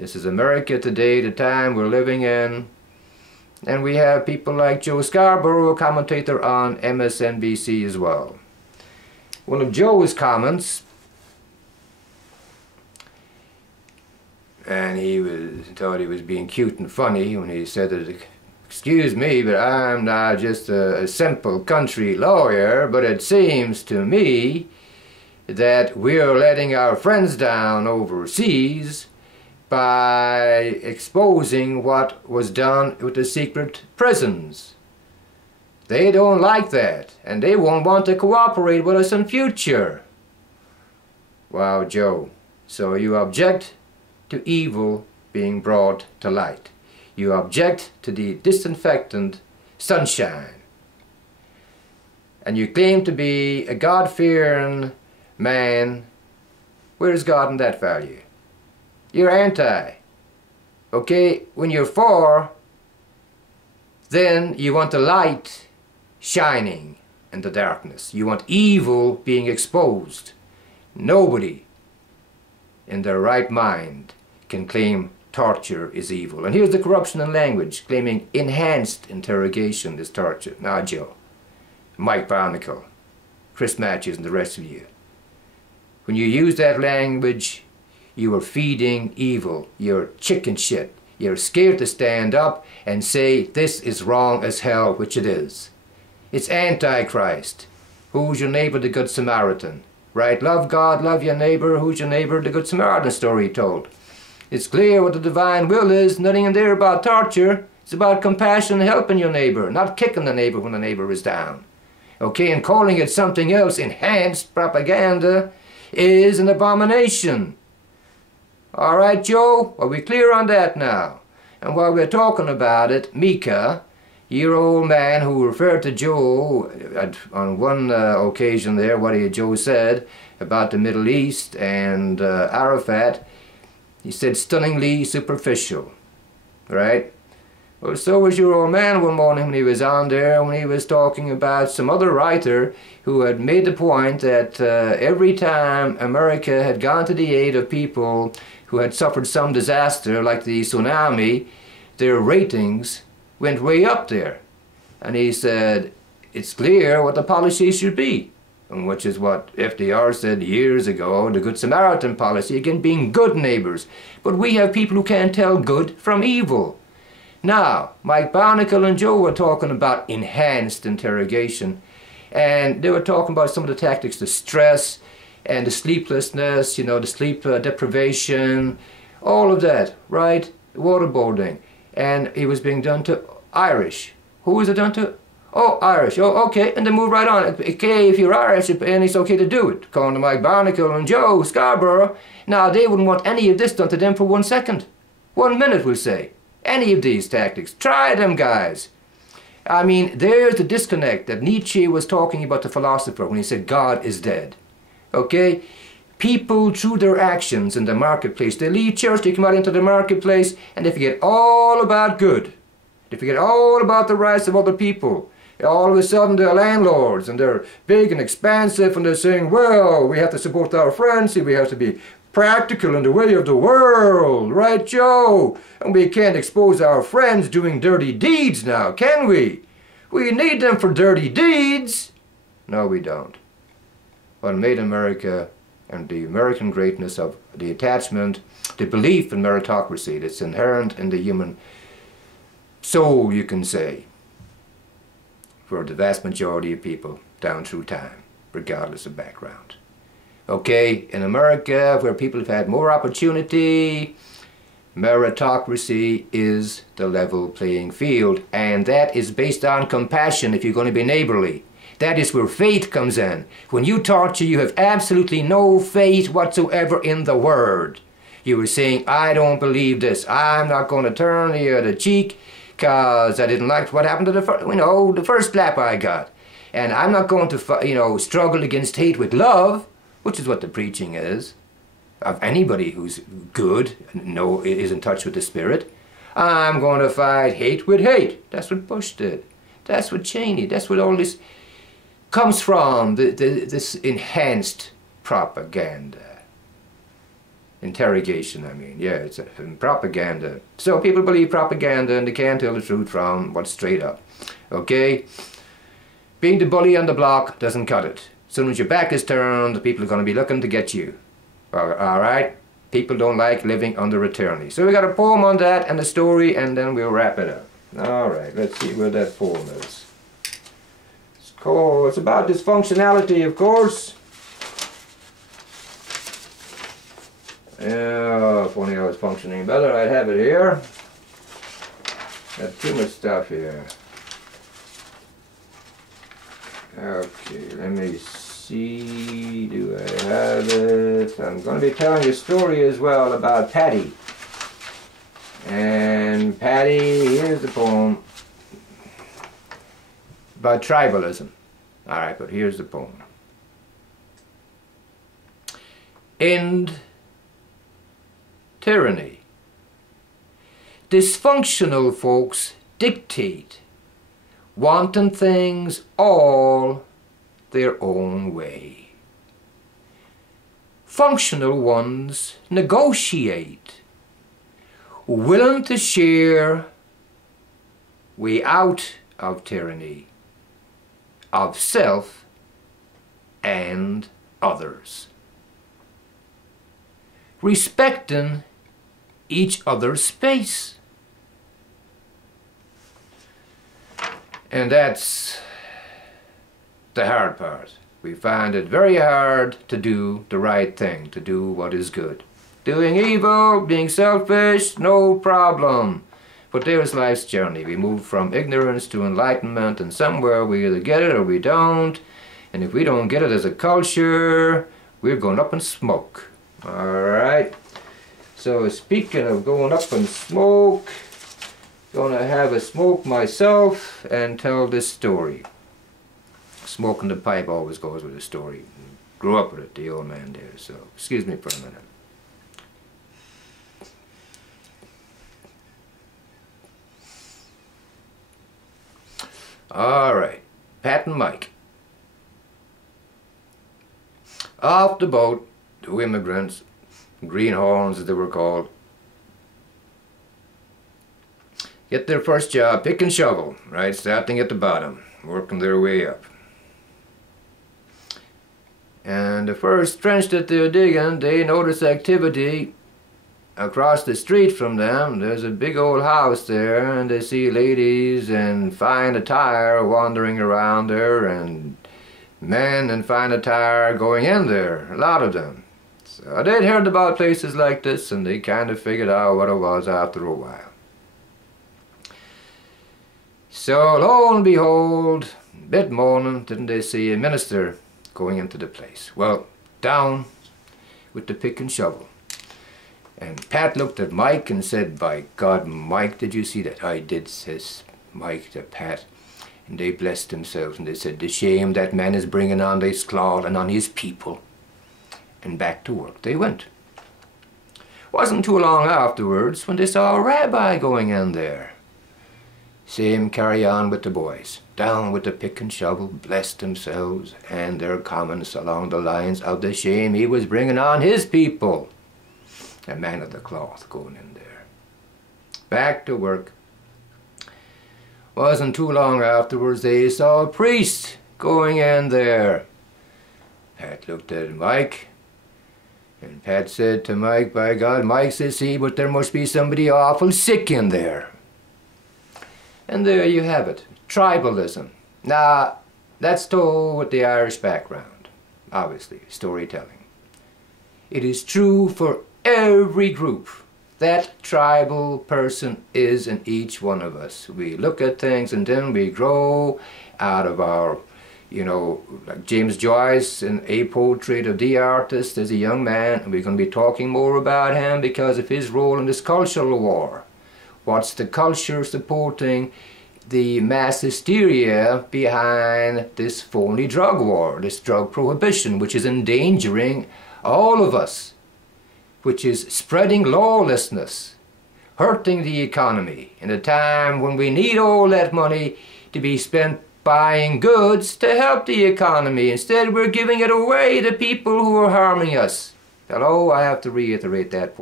This is America today, the time we're living in. And we have people like Joe Scarborough, a commentator on MSNBC as well. One of Joe's comments, and thought he was being cute and funny when he said that, excuse me, but I'm not just a simple country lawyer, but it seems to me that we're letting our friends down overseas by exposing what was done with the secret prisons. They don't like that, and they won't want to cooperate with us in future. Wow, Joe. So you object to evil being brought to light. You object to the disinfectant sunshine. And you claim to be a God-fearing man. Where's God in that value? You're anti. Okay, when you're for, then you want the light shining in the darkness. You want evil being exposed. Nobody in their right mind can claim torture is evil. And here's the corruption in language, claiming enhanced interrogation is torture. Now, Joe, Mike Barnicle, Chris Matthews, and the rest of you, when you use that language, you are feeding evil. You're chicken shit. You're scared to stand up and say this is wrong as hell, which it is. It's Antichrist. Who's your neighbor? The Good Samaritan. Right? Love God, love your neighbor. Who's your neighbor? The Good Samaritan story told. It's clear what the divine will is. Nothing in there about torture. It's about compassion, helping your neighbor, not kicking the neighbor when the neighbor is down. Okay, and calling it something else, enhanced propaganda, is an abomination. All right, Joe, are we clear on that now? And while we're talking about it, Mika, your old man who referred to Joe on one occasion there, what Joe said about the Middle East and Arafat, he said stunningly superficial, right? Well, so was your old man one morning when he was on there, when he was talking about some other writer who had made the point that every time America had gone to the aid of people who had suffered some disaster like the tsunami, their ratings went way up there. And he said, it's clear what the policy should be, and which is what FDR said years ago, the Good Samaritan policy, again, being good neighbors. But we have people who can't tell good from evil. Now, Mike Barnicle and Joe were talking about enhanced interrogation, and they were talking about some of the tactics, the stress and the sleeplessness, you know, the sleep deprivation, all of that, right? Waterboarding. And it was being done to Irish. Who was it done to? Oh, Irish. Oh, okay. And then move right on. Okay, if you're Irish, and it's okay to do it. According to Mike Barnicle and Joe Scarborough, now they wouldn't want any of this done to them for 1 second. 1 minute, we'll say. Any of these tactics. Try them, guys. I mean, there's the disconnect that Nietzsche was talking about, the philosopher, when he said God is dead. Okay? People, through their actions in the marketplace, they leave church, they come out into the marketplace, and they forget all about good. They forget all about the rights of other people. All of a sudden they're landlords, and they're big and expansive, and they're saying, well, we have to support our friends, we have to be practical in the way of the world, right, Joe? And we can't expose our friends doing dirty deeds now, can we? We need them for dirty deeds. No, we don't. What made America and the American greatness of the attachment, the belief in meritocracy that's inherent in the human soul, you can say, for the vast majority of people down through time, regardless of background. Okay, in America, where people have had more opportunity, meritocracy is the level playing field, and that is based on compassion if you're going to be neighborly. That is where faith comes in. When you torture, you have absolutely no faith whatsoever in the word. You were saying, I don't believe this. I'm not going to turn the other cheek because I didn't like what happened to the first slap I got. And I'm not going to, struggle against hate with love, which is what the preaching is, of anybody who's good, is in touch with the Spirit. I'm going to fight hate with hate. That's what Bush did. That's what Cheney, that's what all this comes from, this enhanced propaganda. Interrogation, I mean. Yeah, it's propaganda. So people believe propaganda and they can't tell the truth from what's straight up. Okay? Being the bully on the block doesn't cut it. As soon as your back is turned, people are going to be looking to get you. Alright? People don't like living under eternity. So we got a poem on that and a story, and then we'll wrap it up. Alright, let's see where that poem is. It's about dysfunctionality, of course. Yeah, if only I was functioning better, I'd have it here. Got too much stuff here. Okay, let me see. Do I have it? I'm going to be telling a story as well about Patty. And Patty, here's the poem about tribalism. Alright, but here's the poem. End tyranny. Dysfunctional folks dictate, wanting things all their own way. Functional ones negotiate, willing to share way out of tyranny, of self and others, respecting each other's space. And that's the hard part. We find it very hard to do the right thing, to do what is good. Doing evil, being selfish, no problem. But there's life's journey. We move from ignorance to enlightenment, and somewhere we either get it or we don't. And if we don't get it as a culture, we're going up in smoke. Alright? So speaking of going up in smoke, gonna have a smoke myself and tell this story. Smoking the pipe always goes with a story. Grew up with it, the old man there, so excuse me for a minute. Alright, Pat and Mike. Off the boat, two immigrants, greenhorns as they were called, get their first job, pick and shovel, right, starting at the bottom, working their way up. And the first trench that they're digging, they notice activity across the street from them. There's a big old house there, and they see ladies in fine attire wandering around there, and men in fine attire going in there, a lot of them. So they'd heard about places like this, and they kind of figured out what it was after a while. So lo and behold, mid-morning, didn't they see a minister going into the place? Well, down with the pick and shovel. And Pat looked at Mike and said, "By God, Mike, did you see that?" "I did," says Mike to Pat. And they blessed themselves and they said, "The shame that man is bringing on this cloth and on his people." And back to work they went. Wasn't too long afterwards when they saw a rabbi going in there. Same carry on with the boys. Down with the pick and shovel, blessed themselves, and their comments along the lines of the shame he was bringing on his people. A man of the cloth going in there. Back to work. Wasn't too long afterwards they saw a priest going in there. Pat looked at Mike, and Pat said to Mike, "By God, Mike," says he, "but there must be somebody awful sick in there." And there you have it, tribalism. Now, that's told with the Irish background, obviously, storytelling. It is true for every group. That tribal person is in each one of us. We look at things and then we grow out of our, you know, like James Joyce in A Portrait of the Artist as a young man, and we're going to be talking more about him because of his role in this cultural war. What's the culture supporting the mass hysteria behind this phony drug war, this drug prohibition, which is endangering all of us, which is spreading lawlessness, hurting the economy in a time when we need all that money to be spent buying goods to help the economy. Instead, we're giving it away to people who are harming us. Hello, I have to reiterate that.